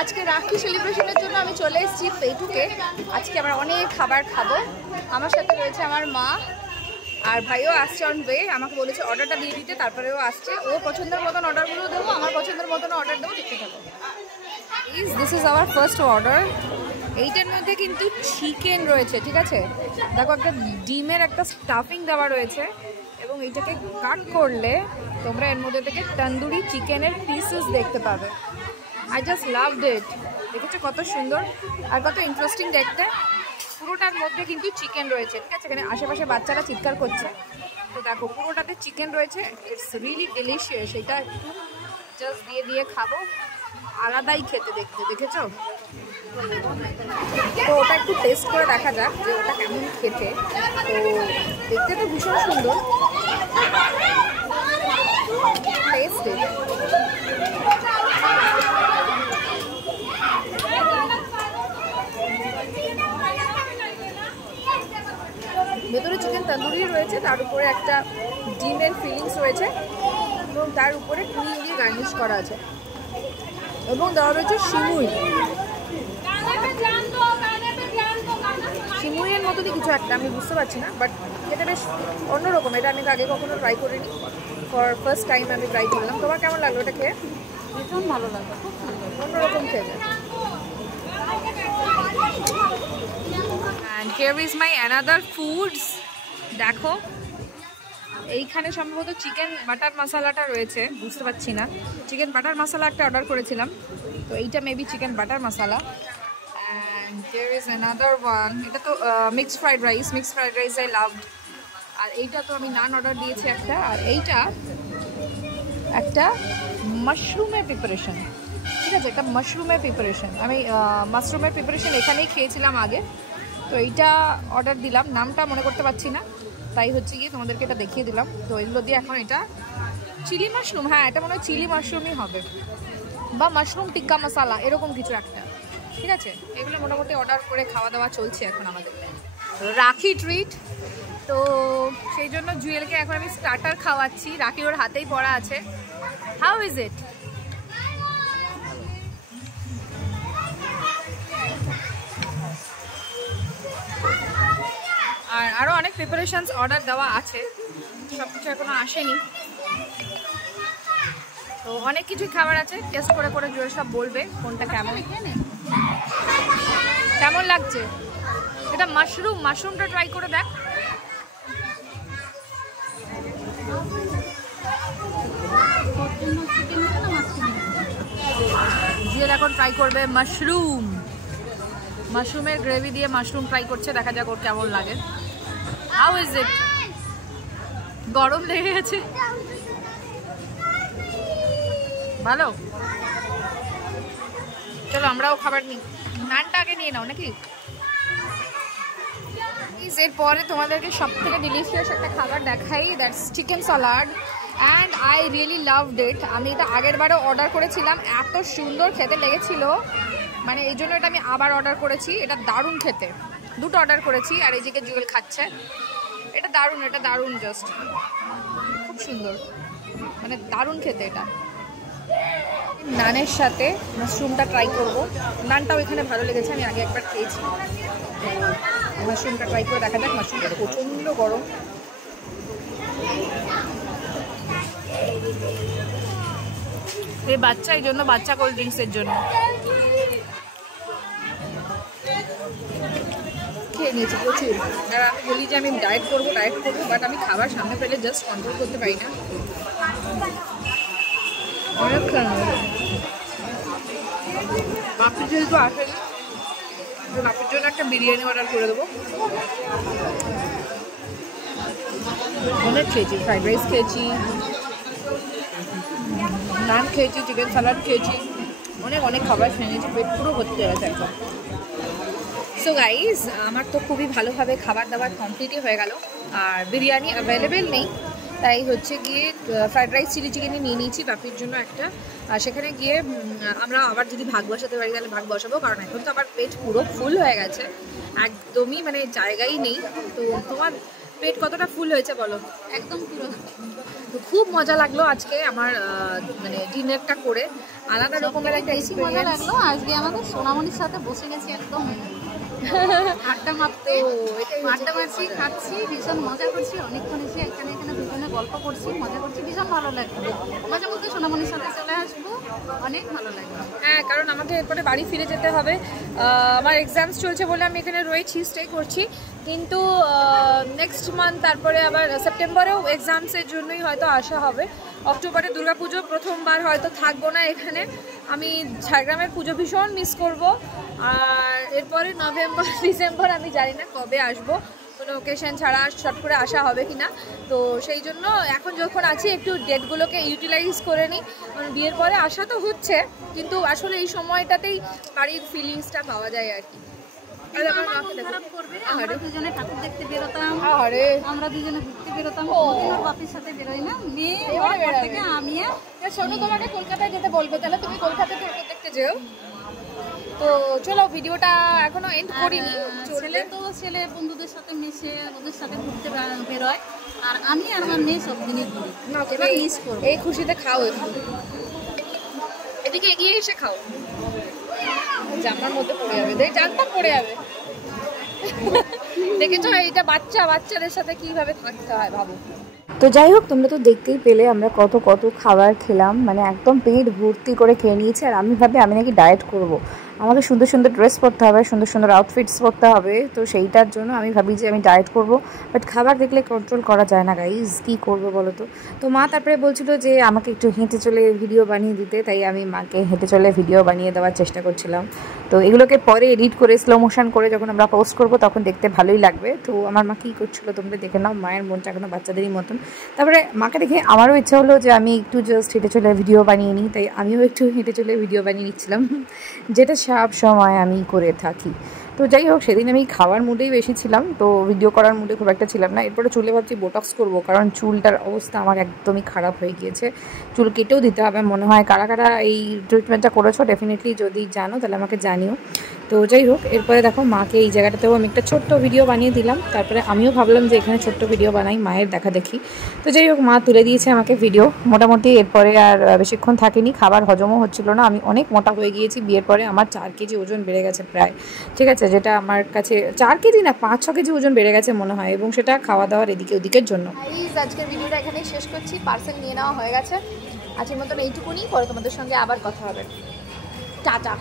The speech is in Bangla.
আজকে রাখি সেলিব্রেশনের জন্য আমি চলে এসেছি পেটুকে। আজকে আমরা অনেক খাবার খাবো। আমার সাথে রয়েছে আমার মা আর ভাইও আসছে অন ওয়ে। আমাকে বলেছে অর্ডারটা দিয়ে দিতে, তারপরেও আসছে। ও পছন্দের মতন অর্ডারগুলো দেবো, আমার পছন্দের মতন অর্ডার দেবো, দেখতে থাকো। This is our first order. এইটার মধ্যে কিন্তু চিকেন রয়েছে, ঠিক আছে? দেখো একটা ডিমের একটা স্টাফিং দেওয়া রয়েছে এবং এইটাকে কাট করলে তোমরা এর মধ্যে থেকে তন্দুরি চিকেনের পিসেস দেখতে পাবে। I just loved it. দেখেছো কত সুন্দর আর কত ইন্টারেস্টিং দেখতে। পুরোটার মধ্যে কিন্তু চিকেন রয়েছে, ঠিক আছে? এখানে আশেপাশে বাচ্চারা চিৎকার করছে। তো দেখো পুরোটাতে চিকেন রয়েছে। It's really delicious. এটা একটু জাস্ট দিয়ে দিয়ে খাবো, আলাদাই খেতে দেখতে, দেখেছো? তো ওটা একটু টেস্ট করে দেখা যাক যে ওটা কেমন খেতে। তো দেখতে তো ভীষণ সুন্দর। টেস্টে ভেতরে চিকেন তন্দুরি রয়েছে, তার উপরে একটা ডিমের ফিলিংস রয়েছে এবং তার উপরে ক্রিম দিয়ে গার্নিশ করা আছে এবং দেওয়া রয়েছে সিমুই। সিমুইয়ের মতনই কিছু একটা, আমি বুঝতে পারছি না, বাট এটা বেশ অন্যরকম। এটা আমি আগে কখনো ট্রাই করিনি, ফর ফার্স্ট টাইম আমি ট্রাই করলাম। তোমার কেমন লাগলো এটা খেয়ে? ভীষণ ভালো লাগলো, খুব সুন্দর, অন্যরকম খেতে। And here is my another foods. দেখো এইখানে সম্ভবত চিকেন বাটার মশলাটা রয়েছে, বুঝতে পারছি না। চিকেন বাটার মশলা একটা অর্ডার করেছিলাম, তো এইটা maybe chicken butter masala. And there is another one. এটা তো mixed fried rice I loved. আর এইটা তো আমি নান অর্ডার দিয়েছি একটা। আর এইটা একটা মাশরুমের প্রিপারেশন, ঠিক আছে? একটা মাশরুমের প্রিপারেশন। আমি মাশরুমের প্রিপারেশন এখানেই খেয়েছিলাম আগে। তো এইটা অর্ডার দিলাম, নামটা মনে করতে পারছি না, তাই হচ্ছে গিয়ে তোমাদেরকে এটা দেখিয়ে দিলাম। তো এগুলো দিয়ে এখন এটা চিলি মাশরুম, হ্যাঁ এটা মনে হয় চিলি মাশরুমই হবে, বা মাশরুম টিক্কা মশালা এরকম কিছু একটা, ঠিক আছে? এগুলো মোটামুটি অর্ডার করে খাওয়া দাওয়া চলছে এখন আমাদের। রাখি ট্রিট, তো সেই জন্য জুয়েলকে এখন আমি স্টার্টার খাওয়াচ্ছি। রাখি ওর হাতেই পড়া আছে। How is it? আর আরও অনেক প্রিপারেশনস অর্ডার দেওয়া আছে, সব কিছু এখনো আসেনি। তো অনেক কিছুই খাবার আছে, টেস্ট করে করে জুয়েল সব বলবে কোনটা কেমন কেমন লাগছে। এটা মাশরুমটা ট্রাই করে দেখ। জুয়েল এখন ট্রাই করবে মাশরুমের গ্রেভি দিয়ে মাশরুম ট্রাই করছে, দেখা যাক ওর কেমন লাগে। How is it? গরম লেগে গেছে? ভালো, চলো আমরাও খাবার নিই। নানটা আগে নিয়ে নাও নাকি? এরপরে তোমাদেরকে সব থেকে ডিলিশিয়াস একটা খাবার দেখাই, that's chicken salad. And I really loved it. আমি এটা আগের বারেও অর্ডার করেছিলাম, এত সুন্দর খেতে লেগেছিল, মানে এই জন্য এটা আমি আবার অর্ডার করেছি। এটা দারুণ খেতে, দুটো অর্ডার করেছি। আর এই দিকে জুয়েল খাচ্ছে। এটা দারুণ জাস্ট খুব সুন্দর, মানে দারুণ খেতে এটা। নানের সাথে মাশরুমটা ট্রাই করব। নানটাও এখানে ভালো লেগেছে, আমি আগে একবার খেয়েছি। মাশরুমটা ট্রাই করে দেখা যাক। মাশরুমটা প্রচণ্ড গরম। এই বাচ্চা, এই জন্য বাচ্চা কোল্ড ড্রিঙ্কসের জন্য খেয়ে নিয়েছি প্রচুর। আর আমি বলি যে আমি ডায়েট করবো, বাট আমি খাবার সামনে পেলে জাস্ট কন্ট্রোল করতে পারি না। অনেক বাপি যেহেতু আসেনি, বাপির জন্য একটা বিরিয়ানি অর্ডার করে দেবো। অনেক খেয়েছি, ফ্রাইড রাইস খেয়েছি, নান খেয়েছি, চিকেন সালাড খেয়েছি, অনেক খাবার খেয়ে নিয়েছি। পেট পুরো ভর্তি হয়ে গেছে একদম। সো গাইজ, আমার তো খুবই ভালোভাবে খাবার দাবার কমপ্লিটই হয়ে গেল। আর বিরিয়ানি অ্যাভেলেবেল নেই, তাই হচ্ছে গিয়ে ফ্রাইড রাইস চিলি চিকেনই নিয়ে নিয়েছি বাপির জন্য একটা। আর সেখানে গিয়ে আমরা আবার যদি ভাগ বসাতে পারি তাহলে ভাগ বসাবো, কারণ এখন তো আবার পেট পুরো ফুল হয়ে গেছে, একদমই মানে জায়গাই নেই। তো তোমার পেট কতটা ফুল হয়েছে বলো? একদম পুরো। তো খুব মজা লাগলো আজকে আমার মানে ডিনারটা করে, আলাদা রকমের একটা বেশি মজা লাগলো আজকে আমাদের সোনামণির সাথে বসে গেছি একদম আড্ডা মারতে, আড্ডা মারছি, খাচ্ছি, ভীষণ মজা করছি, অনেকক্ষণ এসে এখানে দুজনে গল্প করছি, মজা করছি, ভীষণ ভালো লাগলো। মাঝে মধ্যে সোনামণির সাথে চলে আসবো, অনেক ভালো লাগলো। হ্যাঁ, কারণ আমাকে এরপরে বাড়ি ফিরে যেতে হবে, আমার এক্সামস চলছে বলে আমি এখানে রয়েছি, স্টে করছি, কিন্তু নেক্সট মান্থ তারপরে আবার সেপ্টেম্বরেও এক্সামসের জন্যই হয়তো আসা হবে। অক্টোবরে দুর্গাপুজো, প্রথমবার হয়তো থাকবো না এখানে, আমি ঝাড়গ্রামের পুজো ভীষণ মিস করব। আর এরপরে নভেম্বর ডিসেম্বর আমি জানি না কবে আসবো, কোনো ওকেশন ছাড়া শর্ট করে আসা হবে কি না। তো সেই জন্য এখন যখন আছি একটু ডেটগুলোকে ইউটিলাইজ করে নিই, কারণ বিয়ের পরে আসা তো হচ্ছে, কিন্তু আসলে এই সময়টাতেই বাড়ির ফিলিংসটা পাওয়া যায় আর কি। আমরা দুজনে ঠাকুর দেখতে বেরোতাম, আমরা দুজনে ঘুরতে বেরোতাম, বাপির সাথে বেরোই না, মেয়ে থেকে আমি। শোনো, তোমাকে কলকাতায় যেতে বলবে, তাহলে তুমি কলকাতায় ঠাকুর দেখতে যেও। তো চলো, ভিডিওটা এখনো এন্ড করিনি। ছেলে বন্ধুদের সাথে মিশে ওদের সাথে ঘুরতে বেরোয়, আর আমি আর আমার মেয়ে সব দিনই ঘুরি। মিস করবো, এই খুশিতে খাও, একটু এদিকে এগিয়ে এসে খাও, জামার মধ্যে পড়ে যাবে, দেখ জানটা পড়ে যাবে। দেখেছো, এইটা বাচ্চাদের সাথে কিভাবে থাকতে হয় ভাবো। তো যাই হোক, তোমরা তো দেখতেই পেলে আমরা কত খাবার খেলাম, মানে একদম পেট ভর্তি করে খেয়ে নিয়েছি। আর আমি ভাবি আমি নাকি ডায়েট করব, আমাকে সুন্দর সুন্দর ড্রেস পরতে হবে, সুন্দর সুন্দর আউটফিটস পরতে হবে, তো সেইটার জন্য আমি ভাবি যে আমি ডায়েট করব। বাট খাবার দেখলে কন্ট্রোল করা যায় না গাইজ, কী করবো বলো তো। তো মা তারপরে বলছিল যে আমাকে একটু হেঁটে চলে ভিডিও বানিয়ে দিতে, তাই আমি মাকে হেঁটে চলে ভিডিও বানিয়ে দেওয়ার চেষ্টা করছিলাম। তো এগুলোকে পরে এডিট করে স্লো মোশন করে যখন আমরা পোস্ট করব তখন দেখতে ভালোই লাগবে। তো আমার মা কী করছিলো তোমরা দেখে নাও, মায়ের মনটা এখনও বাচ্চাদেরই মতন। তারপরে মাকে দেখে আমারও ইচ্ছা হলো যে আমি একটু জাস্ট হেঁটে চলে ভিডিও বানিয়ে নিই, তাই আমিও একটু হেঁটে চলে ভিডিও বানিয়ে নিচ্ছিলাম, যেটা সব সময় আমি করে থাকি। তো যাই হোক, সেদিন আমি খাওয়ার মুডেই বেশি ছিলাম, তো ভিডিও করার মুডে খুব একটা ছিলাম না। এরপরে চুলে ভাবছি বোটক্স করব, কারণ চুলটার অবস্থা আমার একদমই খারাপ হয়ে গিয়েছে, চুল কেটেও দিতে হবে মনে হয়। কারা কারা এই ট্রিটমেন্টটা করেছো ডেফিনেটলি যদি জানো তাহলে আমাকে জানিও। তো যাই হোক, এরপরে দেখো মাকে এই জায়গাটাতেও আমি একটা ছোট্ট ভিডিও বানিয়ে দিলাম। তারপরে আমিও ভাবলাম যে এখানে ছোট্ট ভিডিও বানাই, মায়ের দেখা দেখি। তো যাই হোক, মা তুলে দিয়েছে আমাকে ভিডিও। মোটামুটি এরপরে আর বেশিক্ষণ থাকিনি, খাবার হজমও হচ্ছিল না, আমি অনেক মোটা হয়ে গিয়েছি। বিয়ের পরে আমার 4 কেজি ওজন বেড়ে গেছে প্রায়, ঠিক আছে, যেটা আমার কাছে 4 কেজি না 5-6 কেজি ওজন বেড়ে গেছে মনে হয়, এবং সেটা খাওয়া দাওয়ার এদিকে ওদিকের জন্য। আজকের ভিডিওটা এখানেই শেষ করছি, পার্সেল নিয়ে নেওয়া হয়ে গেছে, আজকের মতন এইটুকুনি, পরে তোমাদের সঙ্গে আবার কথা হবে, টাটা।